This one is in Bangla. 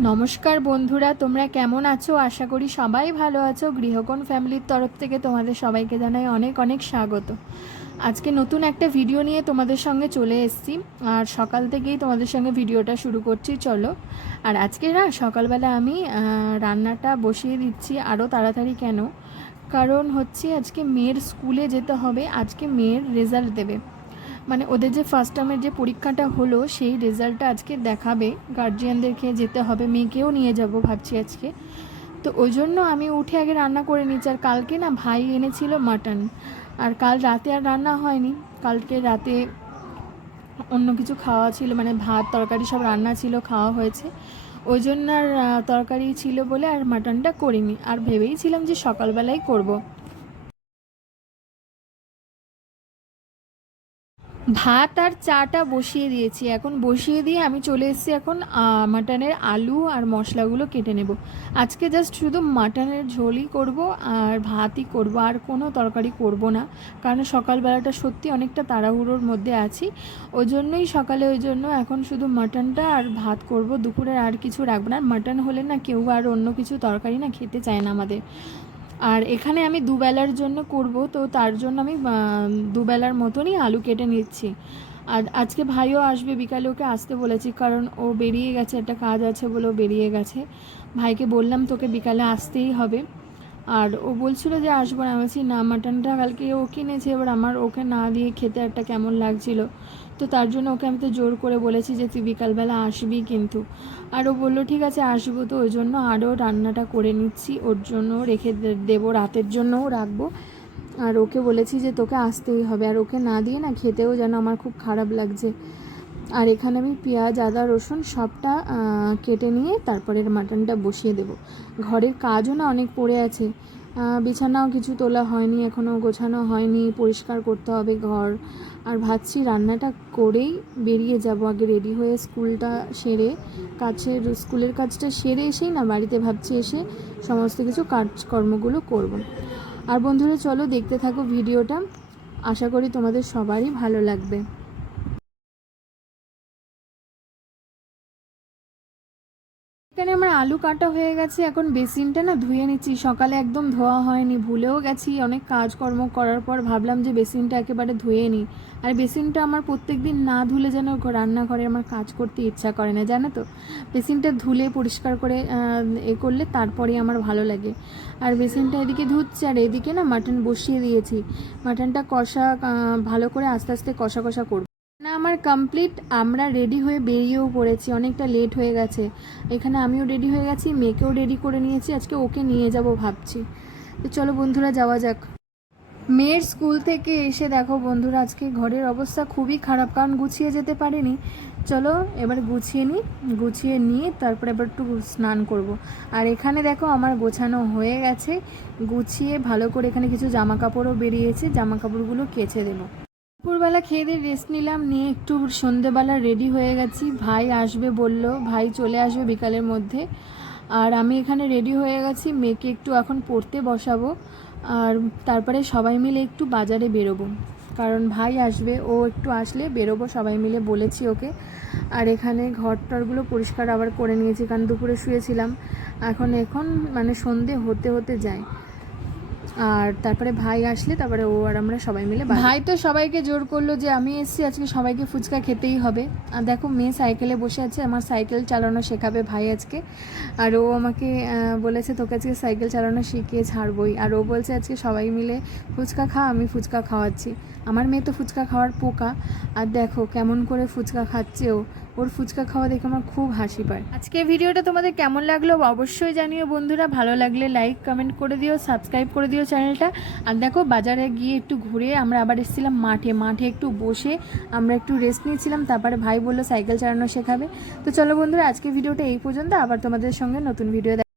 নমস্কার বন্ধুরা, তোমরা কেমন আছো? আশা করি সবাই ভালো আছো। গৃহকোণ ফ্যামিলির তরফ থেকে তোমাদের সবাইকে জানাই অনেক অনেক স্বাগত। আজকে নতুন একটা ভিডিও নিয়ে তোমাদের সঙ্গে চলে এসেছি। আর সকাল থেকেই তোমাদের সঙ্গে ভিডিওটা শুরু করছি, চলো। আর আজকে না, সকালবেলা আমি রান্নাটা বসিয়ে দিচ্ছি আরও তাড়াতাড়ি কেন? কারণ হচ্ছে আজকে মেয়ের স্কুলে যেতে হবে। আজকে মেয়ের রেজাল্ট দেবে। মানে ওদের যে ফার্স্ট টার্মের যে পরীক্ষাটা হলো, সেই রেজাল্টটা আজকে দেখাবে। গার্জিয়ানদেরকে যেতে হবে, মেয়েকেও নিয়ে যাব ভাবছি আজকে। তো ওই জন্য আমি উঠে আগে রান্না করে নিচ্ছি। আর কালকে না ভাই এনেছিল মাটন আর কাল রাতে আর রান্না হয়নি। কালকে রাতে অন্য কিছু খাওয়া ছিল মানে ভাত, তরকারি সব রান্না ছিল, খাওয়া হয়েছে। ওই জন্য আর তরকারি ছিল বলে আর মাটনটা করিনি। আর ভেবেইছিলাম যে সকালবেলাই করব। ভাত আর চাটা বসিয়ে দিয়েছি। এখন বসিয়ে দিয়ে আমি চলে এসেছি এখন মাটনের আলু আর মশলাগুলো কেটে নেব। আজকে জাস্ট শুধু মাটনের ঝোলই করব আর ভাতই করব, আর কোনো তরকারি করব না। কারণ সকালবেলাটা সত্যি অনেকটা তাড়াহুড়োর মধ্যে আছি। ওই জন্যই সকালে ওই জন্য এখন শুধু মাটনটা আর ভাত করব। দুপুরে আর কিছু রাখব না। মাটন হলে না কেউ আর অন্য কিছু তরকারি না খেতে চায় না আমাদের। আর এখানে আমি দুবেলার জন্য করব, তো তার জন্য আমি দুবেলার মতনই আলু কেটে নিচ্ছি। আর আজকে ভাইও আসবে, বিকালে ওকে আসতে বলেছি, কারণ ও বেরিয়ে গেছে, একটা কাজ আছে বলে ও বেরিয়ে গেছে। ভাইকে বললাম তোকে বিকালে আসতেই হবে। আর ও বলছিল যে আসব না। বলছি, না মাটনটা কালকে ও কিনেছে, এবার আমার ওকে না দিয়ে খেতে একটা কেমন লাগছিল। তো তার জন্য ওকে আমি তো জোর করে বলেছি যে তুই বিকালবেলা আসবি কিন্তু। আর ও বলল, ঠিক আছে, আসব তো, ওই জন্য আরও রান্নাটা করে নিচ্ছি। ওর জন্য রেখে দেবো, রাতের জন্যও রাখব। আর ওকে বলেছি যে তোকে আসতেই হবে। আর ওকে না দিয়ে না খেতেও যেন আমার খুব খারাপ লাগছে। আর এখানে আমি পেঁয়াজ, আদা, রসুন সবটা কেটে নিয়ে তারপরে মাটনটা বসিয়ে দেব। ঘরের কাজও না অনেক পড়ে আছে। বিছানাও কিছু তোলা হয়নি, এখনও গোছানো হয়নি, পরিষ্কার করতে হবে ঘর। আর ভাবছি রান্নাটা করেই বেরিয়ে যাব। আগে রেডি হয়ে স্কুলটা সেরে, কাছের স্কুলের কাজটা সেরে এসেই না, বাড়িতে ভাবছি এসে সমস্ত কিছু কাজকর্মগুলো করব। আর বন্ধুরা, চলো দেখতে থাকো ভিডিওটা। আশা করি তোমাদের সবারই ভালো লাগবে। এখানে আমার আলু কাটা হয়ে গেছে। এখন বেসিনটা না ধুয়ে নিচ্ছি। সকালে একদম ধোয়া হয়নি, ভুলেও গেছি। অনেক কাজকর্ম করার পর ভাবলাম যে বেসিনটা একেবারে ধুয়ে নিই। আর বেসিনটা আমার প্রত্যেক দিন না ধুলে যেন রান্নাঘরে আমার কাজ করতে ইচ্ছা করে না, জানো তো? বেসিনটা ধুলে পরিষ্কার করে এ করলে তারপরে আমার ভালো লাগে। আর বেসিনটা এদিকে ধুচ্ছে, আর এদিকে না মাটন বসিয়ে দিয়েছি। মাটনটা কষা ভালো করে আস্তে আস্তে কষা কষা করব। আমার কমপ্লিট আমরা রেডি হয়ে বেরিয়েও পড়েছি, অনেকটা লেট হয়ে গেছে। এখানে আমিও রেডি হয়ে গেছি, মেয়েকেও রেডি করে নিয়েছি, আজকে ওকে নিয়ে যাব ভাবছি। তো চলো বন্ধুরা, যাওয়া যাক। মেয়ের স্কুল থেকে এসে দেখো বন্ধুরা, আজকে ঘরের অবস্থা খুবই খারাপ, কারণ গুছিয়ে যেতে পারিনি। চলো এবার গুছিয়ে নিই গুছিয়ে নিয়ে তারপরে এবার একটু স্নান করব। আর এখানে দেখো আমার গোছানো হয়ে গেছে, গুছিয়ে ভালো করে এখানে কিছু জামা কাপড়ও বেরিয়েছে জামা কাপড়গুলো কেচে দেবো। দুপুরবেলা খেয়ে দিয়ে রেস্ট নিলাম, নিয়ে একটু সন্ধেবেলা রেডি হয়ে গেছি। ভাই আসবে বলল, ভাই চলে আসবে বিকালের মধ্যে। আর আমি এখানে রেডি হয়ে গেছি, মেয়েকে একটু এখন পড়তে বসাবো। আর তারপরে সবাই মিলে একটু বাজারে বেরোবো। কারণ ভাই আসবে, ও একটু আসলে বেরোবো, সবাই মিলে বলেছি ওকে। আর এখানে ঘর টরগুলো পরিষ্কার আবার করে নিয়েছি, কারণ দুপুরে শুয়েছিলাম। এখন এখন মানে সন্ধে হতে হতে যায়। আর তারপরে ভাই আসলে, তারপরে ও আর আমরা সবাই মিলে ভাই তো সবাইকে জোর করল যে আমি এসেছি, আজকে সবাইকে ফুচকা খেতেই হবে। আর দেখো, মেয়ে সাইকেলে বসে আছে, আমার সাইকেল চালানো শেখাবে ভাই আজকে। আর ও আমাকে বলেছে, তোকে আজকে সাইকেল চালানো শিখিয়ে ছাড়বই। আর ও বলছে, আজকে সবাই মিলে ফুচকা খা আমি ফুচকা খাওয়াচ্ছি। আমার মেয়ে তো ফুচকা খাওয়ার পোকা। আর দেখো, কেমন করে ফুচকা খাচ্ছে ও। ওর ফুচকা খাওয়া দেখে আমার খুব হাসি পায়। আজকে ভিডিওটা তোমাদের কেমন লাগল অবশ্যই জানিও বন্ধুরা। ভালো লাগলে লাইক কমেন্ট করে দিও সাবস্ক্রাইব করে দিও চ্যানেলটা আর দেখো, বাজারে গিয়ে একটু ঘুরে আমরা আবার এসেছিলাম মাঠে। মাঠে একটু বসে আমরা একটু রেস্ট নিয়েছিলাম, তারপরে ভাই বলল সাইকেল চালানো শেখাবে। তো চলো বন্ধুরা আজকে ভিডিওটা এই পর্যন্ত। আবার তোমাদের সঙ্গে নতুন ভিডিও